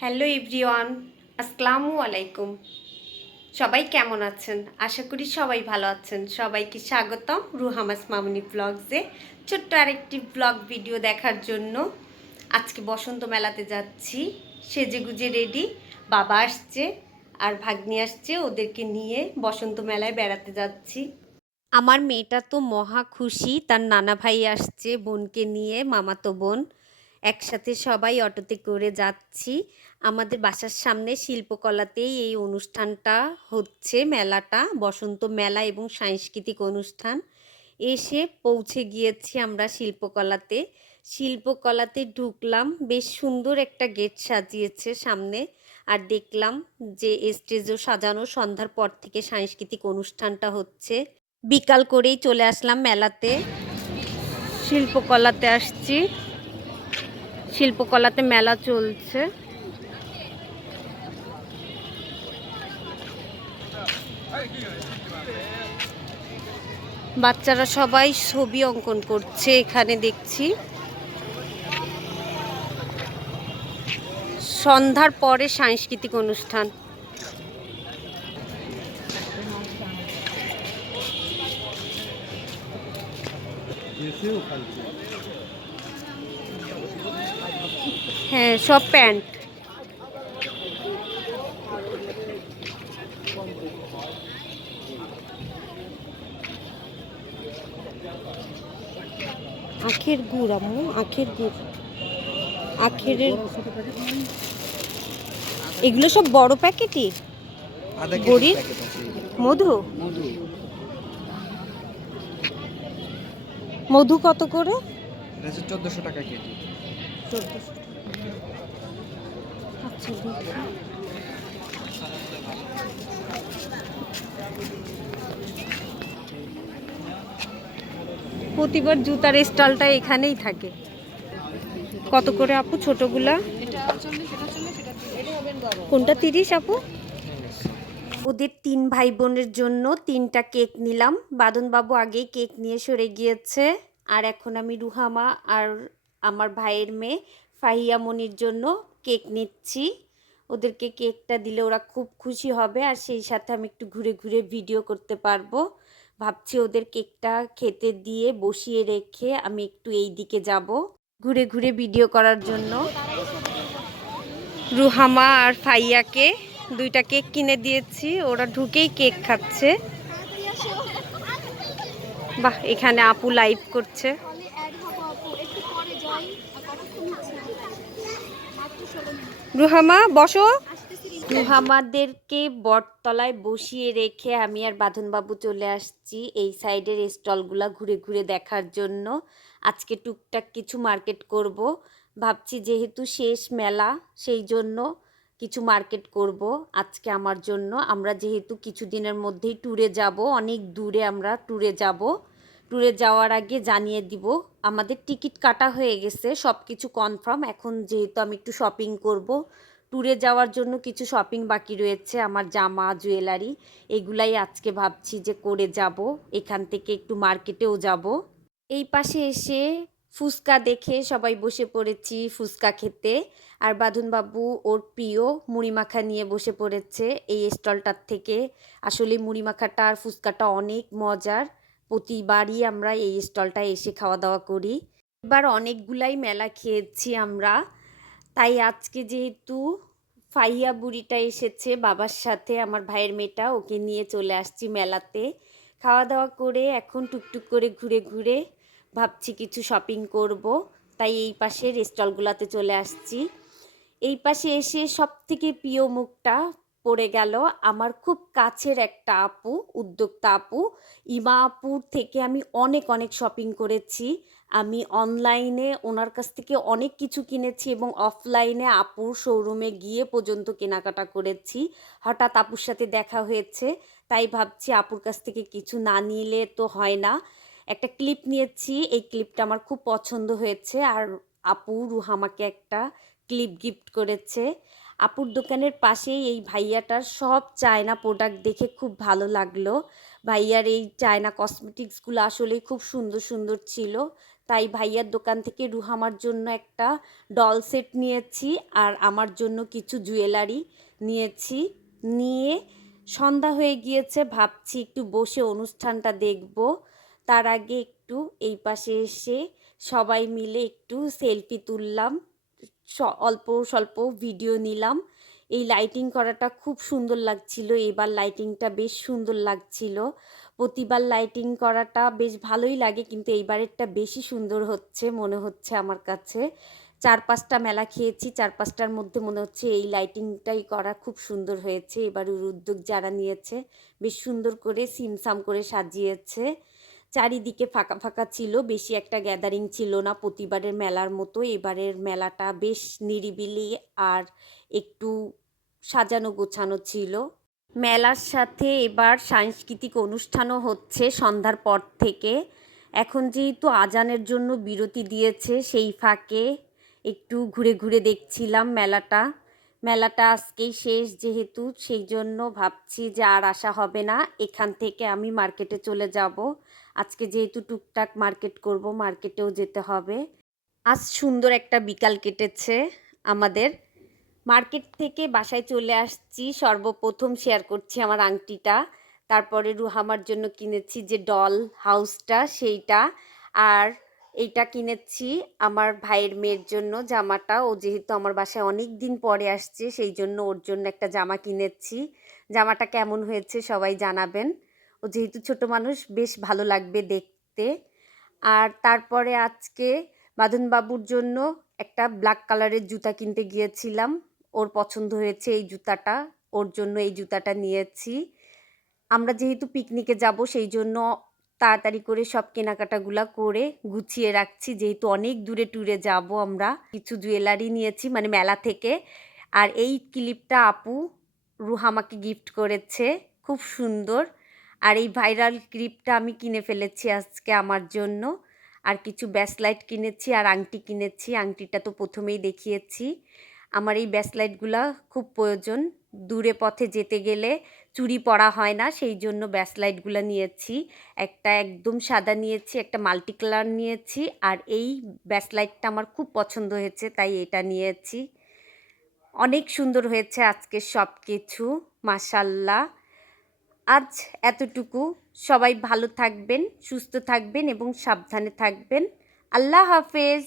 Hello everyone, আসসালামু আলাইকুম। সবাই কেমন আছেন? আশা করি সবাই ভালো আছেন। সবাইকে স্বাগতম রুহামাস মামুনি ব্লগসে। ছোট্ট আরেকটি ব্লগ ভিডিও দেখার জন্য আজকে বসন্ত মেলাতে যাচ্ছি। সেজে গুজে রেডি, বাবা আসছে আর ভাগ্নি আসছে, ওদেরকে নিয়ে বসন্ত মেলায় বেড়াতে যাচ্ছি। আমার মেয়েটা তো মহা খুশি, তার নানা ভাই আসছে, বোনকে নিয়ে, মামাতো বোন। একসাথে সবাই অটোতে করে যাচ্ছি। আমাদের বাসার সামনে শিল্পকলাতেই এই অনুষ্ঠানটা হচ্ছে, মেলাটা, বসন্ত মেলা এবং সাংস্কৃতিক অনুষ্ঠান। এসে পৌঁছে গিয়েছি আমরা শিল্পকলাতে। শিল্পকলাতে ঢুকলাম, বেশ সুন্দর একটা গেট সাজিয়েছে সামনে। আর দেখলাম যে স্টেজও সাজানো, সন্ধ্যার পর থেকে সাংস্কৃতিক অনুষ্ঠানটা হচ্ছে। বিকাল করেই চলে আসলাম মেলাতে। শিল্পকলাতে আসছি। শিল্পকলাতে মেলা চলছে। বাচ্চারা সবাই ছবি অঙ্কন করছে এখানে দেখছি। সন্ধ্যার পরে সাংস্কৃতিক অনুষ্ঠান। হ্যাঁ সব প্যান্ট। আখের গুড় আম্মু আখের গুড়। আখের এগুলো সব বড় প্যাকেটই? আছে। মধু? মধু। কত করে? চোদ্দশো চোদ্দোশো টাকা কেজি। আচ্ছা প্রতিবার জুতার স্টলটা এখানেই থাকে। কত করে আপু ছোটগুলা? কোনটা তিরিশ আপু? ওদের তিন ভাই বোনের জন্য তিনটা কেক নিলাম। বাদনবাবু আগেই কেক নিয়ে সরে গিয়েছে। আর এখন আমি রুহামা আর আমার ভাইয়ের মেয়ে ফাহিয়া মনির জন্য কেক নিচ্ছি। ওদেরকে কেকটা দিলে ওরা খুব খুশি হবে আর সেই সাথে আমি একটু ঘুরে ঘুরে ভিডিও করতে পারব। ভাবছি ওদের কেকটা খেতে দিয়ে বসিয়ে রেখে আমি একটু এই দিকে যাব ঘুরে ঘুরে ভিডিও করার জন্য। রুহামা আর ফাইয়াকে দুইটা কেক কিনে দিয়েছি। ওরা ঢুকেই কেক খাচ্ছে। বাহ, এখানে আপু লাইভ করছে কলে অ্যাড হব আপু একটু পরে যাই আর কতক্ষণ হচ্ছে মাত্র ষোলো মিনিট রুহামা, বসো। রুহামাদেরকে বটতলায় বসিয়ে রেখে আমি আর বাঁধনবাবু চলে আসছি এই সাইডের স্টলগুলা ঘুরে ঘুরে দেখার জন্য। আজকে টুকটাক কিছু মার্কেট করব। ভাবছি যেহেতু শেষ মেলা, সেই জন্য কিছু মার্কেট করব আজকে আমার জন্য। আমরা যেহেতু কিছু দিনের মধ্যেই ট্যুরে যাব, অনেক দূরে আমরা ট্যুরে যাব। ট্যুরে যাওয়ার আগে জানিয়ে দিব, আমাদের টিকিট কাটা হয়ে গেছে সব কিছু কনফার্ম এখন যেহেতু আমি একটু শপিং করব, ট্যুরে যাওয়ার জন্য কিছু শপিং বাকি রয়েছে, আমার জামা জুয়েলারি এগুলাই আজকে ভাবছি যে করে যাব, এখান থেকে একটু মার্কেটেও যাব। এই পাশে এসে ফুচকা দেখে সবাই বসে পড়েছি ফুচকা খেতে, আর বাঁধনবাবু ওর প্রিয় মুড়িমাখা নিয়ে বসে পড়েছে, এই স্টলটার থেকে। আসলে মুড়িমাখাটা আর ফুচকাটা অনেক মজার। প্রতিবারই আমরা এই স্টলটায় এসে খাওয়া দাওয়া করি। এবার অনেকগুলাই মেলা খেয়েছি আমরা। তাই আজকে যেহেতু ফাইয়া বুড়িটা এসেছে, বাবার সাথে আমার ভাইয়ের মেয়েটা, ওকে নিয়ে চলে আসছি মেলাতে। খাওয়া দাওয়া করে এখন টুকটুক করে ঘুরে ঘুরে ভাবছি কিছু শপিং করব। তাই এই পাশের স্টলগুলোতে চলে আসছি। এই পাশে এসে সব থেকে প্রিয় মুখটা পড়ে গেল। আমার খুব কাছের একটা আপু, উদ্যোক্তা আপু। ইমা আপুর থেকে আমি অনেক অনেক শপিং করেছি। আমি অনলাইনে ওনার কাছ থেকে অনেক কিছু কিনেছি এবং অফলাইনে আপুর শোরুমে গিয়ে পর্যন্ত কেনাকাটা করেছি। হঠাৎ আপুর সাথে দেখা হয়েছে, তাই ভাবছি আপুর কাছ থেকে কিছু না নিলে তো হয় না। একটা ক্লিপ নিয়েছি, এই ক্লিপটা আমার খুব পছন্দ হয়েছে। আর আপু রুহামাকে একটা ক্লিপ গিফট করেছে। আপুর দোকানের পাশেই এই ভাইয়াটার সব চায়না প্রোডাক্ট দেখে খুব ভালো লাগল। ভাইয়ার এই চায়না কসমেটিক্সগুলো আসলেই খুব সুন্দর সুন্দর ছিল। তাই ভাইয়ার দোকান থেকে রুহামার জন্য একটা ডল সেট নিয়েছি আর আমার জন্য কিছু জুয়েলারি নিয়েছি। নিয়ে সন্ধ্যা হয়ে গিয়েছে, ভাবছি একটু বসে অনুষ্ঠানটা দেখব। তার আগে একটু এই পাশে এসে সবাই মিলে একটু সেলফি তুললাম। অল্প স্বল্প ভিডিও নিলাম। এই লাইটিং করাটা খুব সুন্দর লাগছিল। এবার লাইটিংটা বেশ সুন্দর লাগছিল। প্রতিবার লাইটিং করাটা বেশ ভালোই লাগে, কিন্তু এইবারেরটা বেশি সুন্দর হচ্ছে মনে হচ্ছে আমার কাছে। চার পাঁচটা মেলা খেয়েছি চার পাঁচটার মধ্যে মনে হচ্ছে এই লাইটিংটাই করা খুব সুন্দর হয়েছে। এবার উদ্যোগ যারা নিয়েছে, বেশ সুন্দর করে সিমসাম করে সাজিয়েছে। চারিদিকে ফাঁকা ফাঁকা ছিল, বেশি একটা গ্যাদারিং ছিল না। প্রতিবারের মেলার মতো এবারের মেলাটা বেশ নিরিবিলি আর একটু সাজানো গোছানো ছিল। মেলার সাথে এবার সাংস্কৃতিক অনুষ্ঠানও হচ্ছে সন্ধ্যার পর থেকে। এখন যেহেতু আজানের জন্য বিরতি দিয়েছে, সেই ফাঁকে একটু ঘুরে ঘুরে দেখছিলাম মেলাটা। মেলাটা আজকেই শেষ যেহেতু, সেই জন্য ভাবছি যে আর আসা হবে না। এখান থেকে আমি মার্কেটে চলে যাব। আজকে যেহেতু টুকটাক মার্কেট করব, মার্কেটেও যেতে হবে। আজ সুন্দর একটা বিকাল কেটেছে আমাদের। মার্কেট থেকে বাসায় চলে আসছি, সর্বপ্রথম শেয়ার করছি আমার আংটিটা। তারপরে রুহামার জন্য কিনেছি যে ডল হাউসটা সেইটা। আর এইটা কিনেছি আমার ভাইয়ের মেয়ের জন্য জামাটা। ও যেহেতু আমার বাসায় অনেক দিন পরে আসছে, সেই জন্য ওর জন্য একটা জামা কিনেছি। জামাটা কেমন হয়েছে সবাই জানাবেন। ও যেহেতু ছোট মানুষ, বেশ ভালো লাগবে দেখতে। আর তারপরে আজকে বাঁধনবাবুর জন্য একটা ব্ল্যাক কালারের জুতা কিনতে গিয়েছিলাম। ওর পছন্দ হয়েছে এই জুতাটা, ওর জন্য এই জুতাটা নিয়েছি। আমরা যেহেতু পিকনিকে যাব, সেই জন্য তাড়াতাড়ি করে সব কেনাকাটাগুলা করে গুছিয়ে রাখছি। যেহেতু অনেক দূরে ট্যুরে যাব আমরা, কিছু জুয়েলারি নিয়েছি মানে মেলা থেকে। আর এই ক্লিপটা আপু রুহামাকে গিফট করেছে, খুব সুন্দর। আর এই ভাইরাল ক্লিপটা আমি কিনে ফেলেছি আজকে আমার জন্য। আর কিছু ব্যাসলাইট কিনেছি আর আংটি কিনেছি। আংটিটা তো প্রথমেই দেখিয়েছি। আমার এই ব্যাসলাইটগুলা খুব প্রয়োজন। দূরে পথে যেতে গেলে চুরি পরা হয় না, সেই জন্য ব্যাসলাইটগুলো নিয়েছি। একটা একদম সাদা নিয়েছি, একটা মাল্টি কালার নিয়েছি আর এই ব্যাসলাইটটা আমার খুব পছন্দ হয়েছে, তাই এটা নিয়েছি। অনেক সুন্দর হয়েছে আজকের সব কিছু মাসাল্লাহ আজ এতটুকু। সবাই ভালো থাকবেন সুস্থ থাকবেন এবং সাবধানে থাকবেন। আল্লাহ হাফেজ।